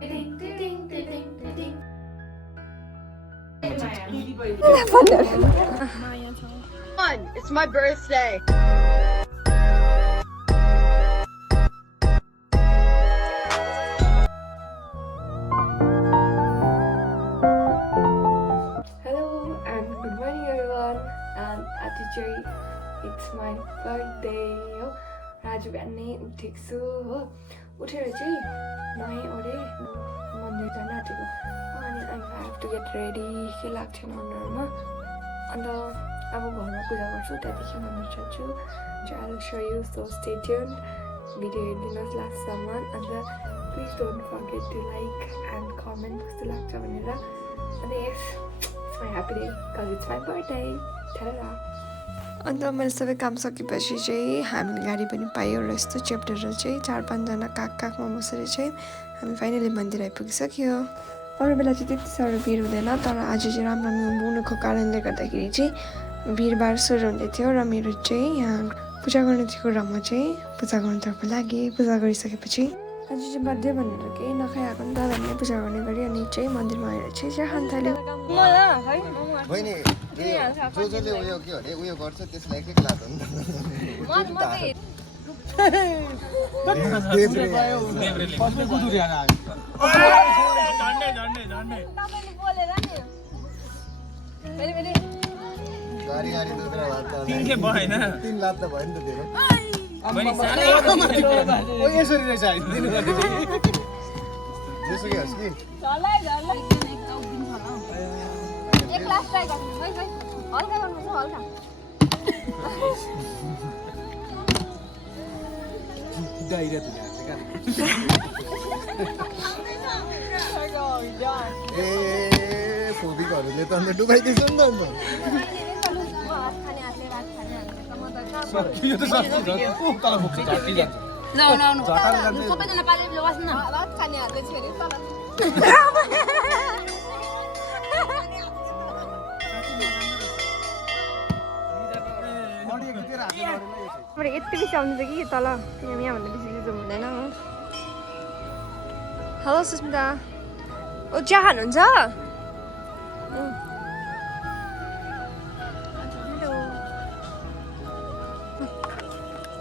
It's my birthday. Hello and good morning everyone, and today it's my birthday हो। आज बिहान नै उठेको छु हो। उठेर चाहिँ नुहाएँ ओरेँ मन्दिर जान आँटेको अनि I have to get ready के लाग्छ अनुहारमा। अन्त अब घरमा पूजा गर्छु त्यहाँदेखि मन्दिर जान्छु। I will show you, so stay tuned. Video हेरिदिनुहोस् लास्टसम्म। अन्त please don't forget to like and comment कस्तो लाग्छ भनेर। अन्त यस my happy day because it's my birthday. Ta-da! अन्त मैले सबै काम सकेपछि चाहिँ हामीले गाडी पनि पायो र यस्तो च्याप्टर चाहिँ 4-5 जना काखमा बसेर चाहिँ हामी फाइनली मन्दिर आइपुगिसक्यो। अरू बेला चाहिँ त्यति साह्रो भिड हुँदैन, तर आज चाहिँ रामनवमी हुनुको कारणले गर्दाखेरि चाहिँ भिडभाड सुरु हुँदै थियो र मेरो चाहिँ यहाँ पूजा गर्नु थियो र म चाहिँ पूजा गर्नुतर्फ लागेँ। पूजा गरिसकेपछि आज चाहिँ बर्थडे भनेर केही नखाइआएको नि त भने पूजा गर्ने गरी अनि चाहिँ मन्दिरमा आएर चाहिँ चिया खान थाल्यो। बहिनी जसले उयो के भने उयो गर्छ त्यसलाई के लाग्छ नि गाडी गाडी दुधरा भात तिनले भएन 3 लाख त भयो नि त तेरो बहिनी सानो ओ यसरी रहेछ दिनु पर्छ जेसुकै होस् कि झलाई एक लाख ट्राई गर्नु है हल्का गर्नु छ हल्का डाइरेक्ट ए फोबिकहरूले त अन्त डुबाइदिन्छ नि त अन्त यो त सबै तल पुग्छ झट्टी जान्छ ल सबैजना पाले बस्न न भात खाने हातले छेरी तल यति बेसी आउँछ कि तल यहाँभन्दा बेसी जुम हुँदैन हो। हेलो सुस्मिता, ओ चिया खानुहुन्छ?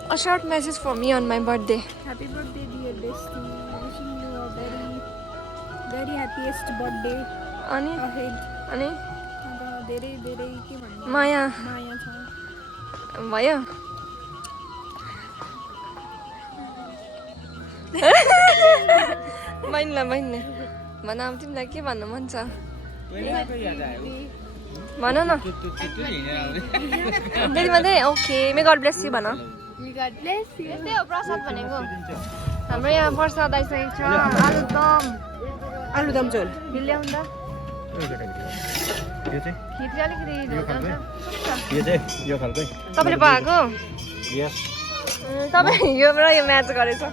A short message for me on my birthday. Happy birthday, dear Bestie. Wishing you a very happiest birthday अनि ahead. अनि धेरै धेरै के भन्नु माया माया छ भयो। बहिनीले भन अब तिमीलाई के भन्नु मन छ भन न त्यति मात्रै। Okay, may God bless you भन। God bless you. त्यही हो प्रसाद भनेको। हाम्रो यहाँ प्रसाद आइसकेको छ। आलुदम झोल ल्याउनु त। खिर चाहिँ अलिकति तपाईँले पाएको तपाईँ यो र यो म्याच गरेछ।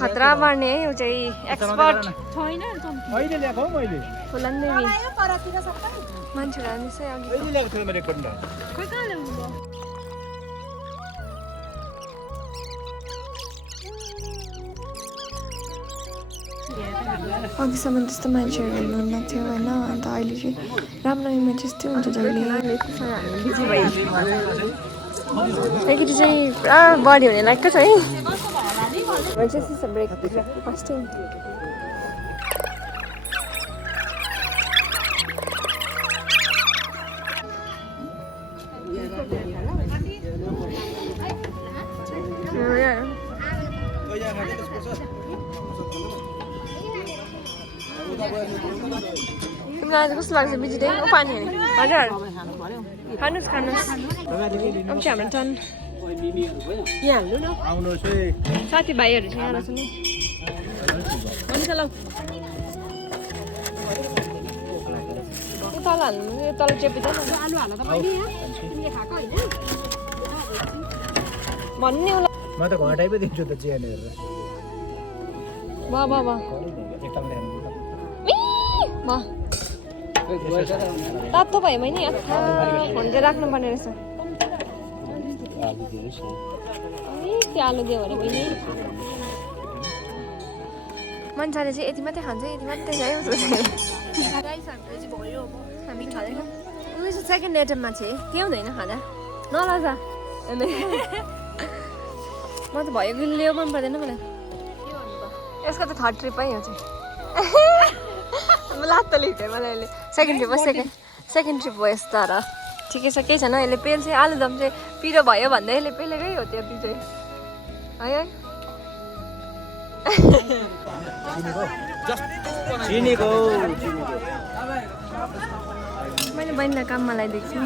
खतरा मार्ने है, ऊ चाहिँ एक्सपर्ट छैन फुलन्देवी मान्छेहरू आउँदैछ अघि। खोइ कहाँ ल्याउनु भयो अघिसम्म त्यस्तो मान्छेहरू हेर्नुहुन्न थियो होइन। अन्त अहिले चाहिँ रामनवमीमा त्यस्तै हुन्छ जहिले बिजी भयो। एकचोटि चाहिँ पुरा बढी हुने लागेको छ है। just a break fasting. तिमीलाई कस्तो लाग्छ बिजी डे? पानी हजुर खानुस् खानुस् अब चाहिँ हाम्रो टर्न यहाँ हाल्नु न साथीभाइहरू चाहिँ यहाँ छ नि हुन्छ ल यो तल हाल्नु यो तल चेपिँदैन आलु हाल्नु त मैले तिमीले खाएको हैन भन्ने होला म त घटाइ पो दिन्छु त चिया हेरेर वाह वाह वाह वाह तातो भयो मैले फोन चाहिँ राख्नुपर्ने रहेछ त्यो आलु दियो भने बहिनी मान्छेले चाहिँ यति मात्रै खान्छ यति मात्रै है हामी खाँदैन उनीहरू सेकेन्ड आइटममा चाहिँ के हुँदैन खाँदा नलाजा म त भयो गुलियो मन पर्दैन मलाई यसको त थर्ड ट्रिप है यो चाहिँ लात्त लिएको मलाई अहिले सेकेन्ड ट्रिप हो सेकेन्ड ट्रिप भयो यस्तो तर ठिकै छ केही छैन यसले पेल चाहिँ आलुदम चाहिँ पिरो भयो भन्दै यसले पेलेकै हो त्यो चाहिँ है है मैले बहिनीलाई काममा लगाइदिएको छु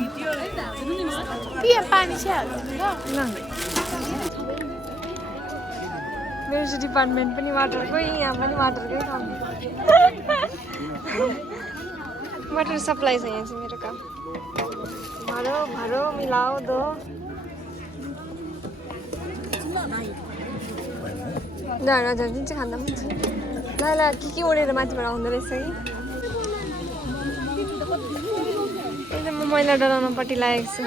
पानी ल मेरो चाहिँ डिपार्टमेन्ट पनि वाटरकै यहाँ पनि वाटरकै काम वाटर सप्लाई छ यहाँ चाहिँ मेरो काम भरो मिलाओ दो हजुर जुन चाहिँ खाँदा पनि ल ल के ओढेर माथिबाट आउँदो रहेछ कि एकदम म मैला डराउनपट्टि लागेको छु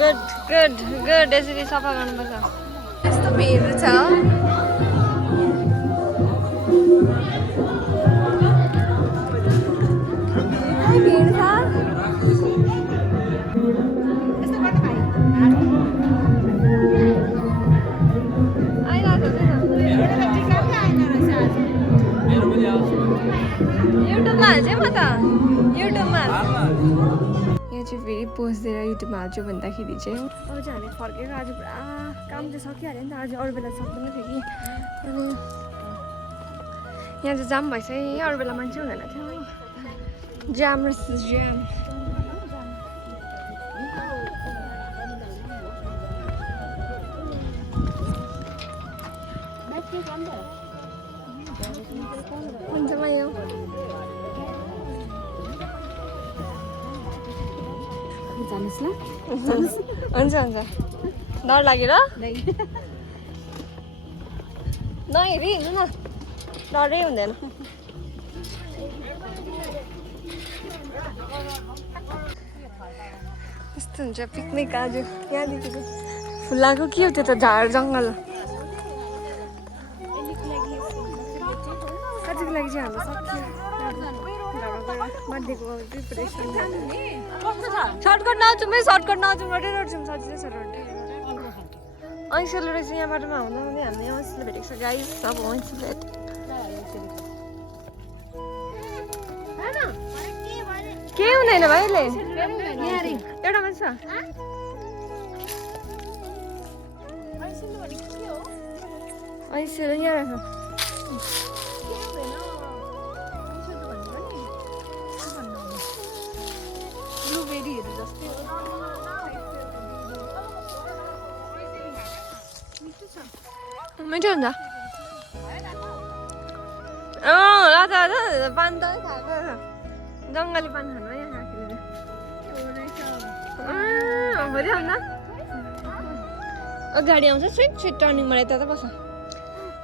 गुड यसरी सफा गर्नुपर्छ यस्तो भिड छ भिड छ युट्युबमा हाल्छ म त युट्युबमा यहाँ चाहिँ फेरि पोस्ट दिएर युट्युबमा हाल्छु भन्दाखेरि चाहिँ अब चाहिँ हामी फर्केर आज पुरा काम चाहिँ सकिहाल्यो नि त आज अरू बेला सक्दैन थियो कि अनि यहाँ चाहिँ जाम भइसक्यो अरू बेला मान्छे हुँदैन थियो जाम र जाम हुन्छ म यो जानुहोस् ल हुन्छ डर लागेर नहेरी हिँड्नु न डरै हुँदैन यस्तो हुन्छ पिकनिक आज यहाँदेखिको फुलाएको के हो त्यो त झार जङ्गल आजको लागि चाहिँ हाम्रो मध्येको प्रिपरेसन सर्टकट नआउँछु म सर्टकट नआउँछु रोडै रोड छौँ सजिलै छ रोड ऐँसेलो रहेछ यहाँ बाटोमा हुँदा हुँदै हामीले ऐँसेलो भेटेको छ गाइस अब ऐँसी भेट केही हुँदैन भाइ यसले एउटा मान्छ ऐँसेलो यहाँ राख मिठो हुन्छ पान त खाएको जङ्गली पान खानु यहाँ राखेर भोलि आउँदा अगाडि आउँछ स्विट स्विट टर्निङबाट यता त बस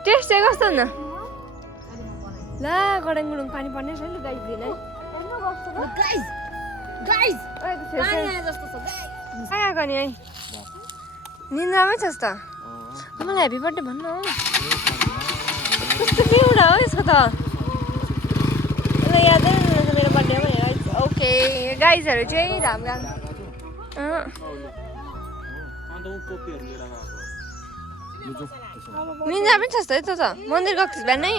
टेस्ट चाहिँ कस्तो हुन्छ ला गडाङ गुडुङ पानी पर्ने छ नि गाई दिन आएको नि है निन्द्रामै छस् त मलाई ह्याप्पी बर्थडे भन्नु हो कस्तो के हुँदा हो यसको त मलाई यादै हुँदैन मेरो बर्थडे भनेर ओके गाइजहरू चाहिँ धाम गाम निन्द्रा पनि छस् त यस्तो त मन्दिर गएको थिएँ बिहानै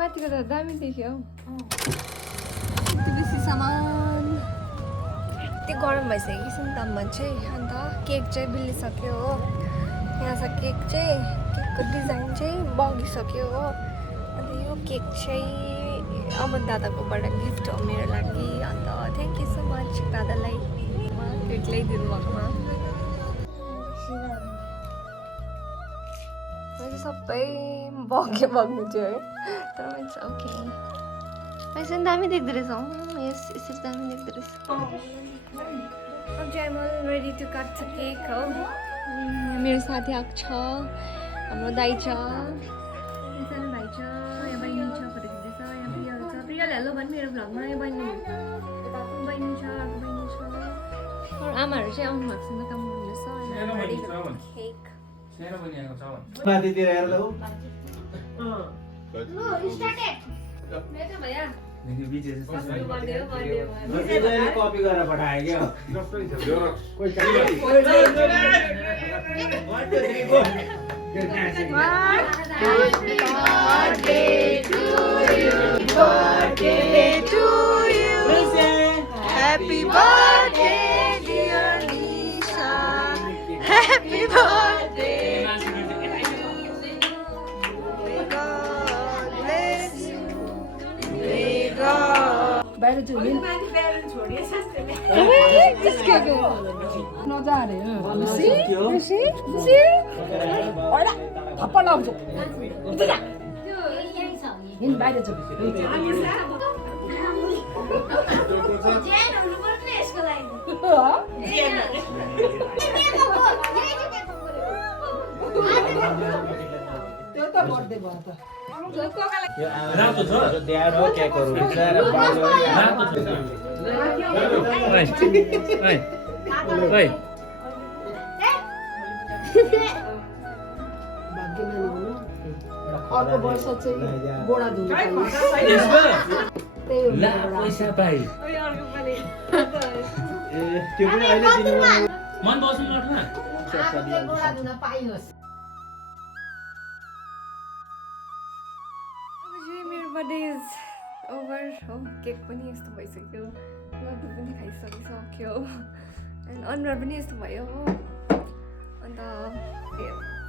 माथिको त दामी देख्यो हौ यति बेसी सामान यति गरम भइसक्यो कि सुन्ताममा चाहिँ अन्त केक चाहिँ बिलिसक्यो हो यहाँ छ केक चाहिँ केकको डिजाइन चाहिँ बगिसक्यो हो अन्त यो केक चाहिँ अमन दादाकोबाट गिफ्ट हो मेरो लागि अन्त थ्याङ्क यू सो मच दादालाई केक ल्याइदिनु भएकोमा सबै बग्नु थियो है तर इट्स ओके यसरी दामी देख्दो रहेछ यस यसरी दामी देख्दो रहेछ अब चाहिँ I'm all ready to cut the cake हो मेरो साथी आएको छ हाम्रो दाइ छ सानो भाइ छ, यहाँ बहिनी छ, फोटो खिच्दैछ, यहाँ प्रियल छ। प्रियल हेलो भन् मेरो भ्लगमा, यहाँ बहिनी बहिनी छ, अर्को बहिनी छ। अरू आमाहरू चाहिँ आउनु भएको छैन, काम गर्नुहुँदैछ। केक माथितिर हेर ल उ कपी गरेर पठायो क्या Happy birthday, dear Lisa. Happy birthday. May God bless you. May God. बाहिर चाहिँ हुने नजा अरे थप्पड लाउँछ बाहिर त्यो त बर्थडे भयो त रातो छ ड्याड हो केकहरु हुन्छ र बाउले रातो छ ओइ अर्को वर्ष चाहिँ गोडा धुनु ला पैसा पाइ त्यो पनि अहिले दिनु मन बस्नु नट्ला मेरो बर्थडे इज ओभर हो केक पनि यस्तो भइसक्यो लड्डु पनि खाइसकिसक्यो एन्ड अनुहार पनि यस्तो भयो हो अन्त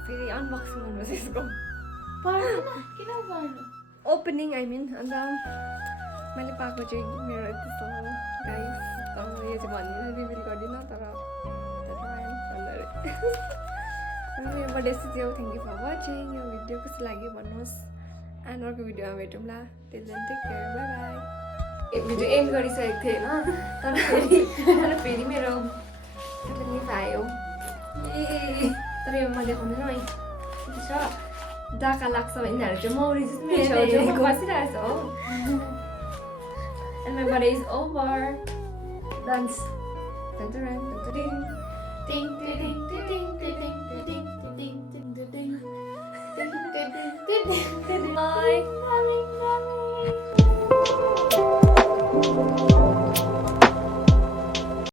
फेरि अनबक्सिङ गर्नुहोस् यसको ओपनिङ आई मिन अन्त मैले पाएको चाहिँ मेरो यस्तो गाइस तर म यो चाहिँ भन्दिनँ रिभिल गर्दिनँ तर मेरो बर्थडे चाहिँ थ्याङ्क यू फर वाचिङ यो भिडियो कस्तो लाग्यो भन्नुहोस् एन्ड अर्को भिडियोमा भेटौँला त्यसले take care bye bye video end गरिसकेको थिएँ होइन तर फेरि मेरो लिफ आयो तर यो म देखाउँदैन है छ डाका लाग्छ यिनीहरू चाहिँ मौरी जस्तो बसिरहेको छ हो and my birthday is over dance Bye.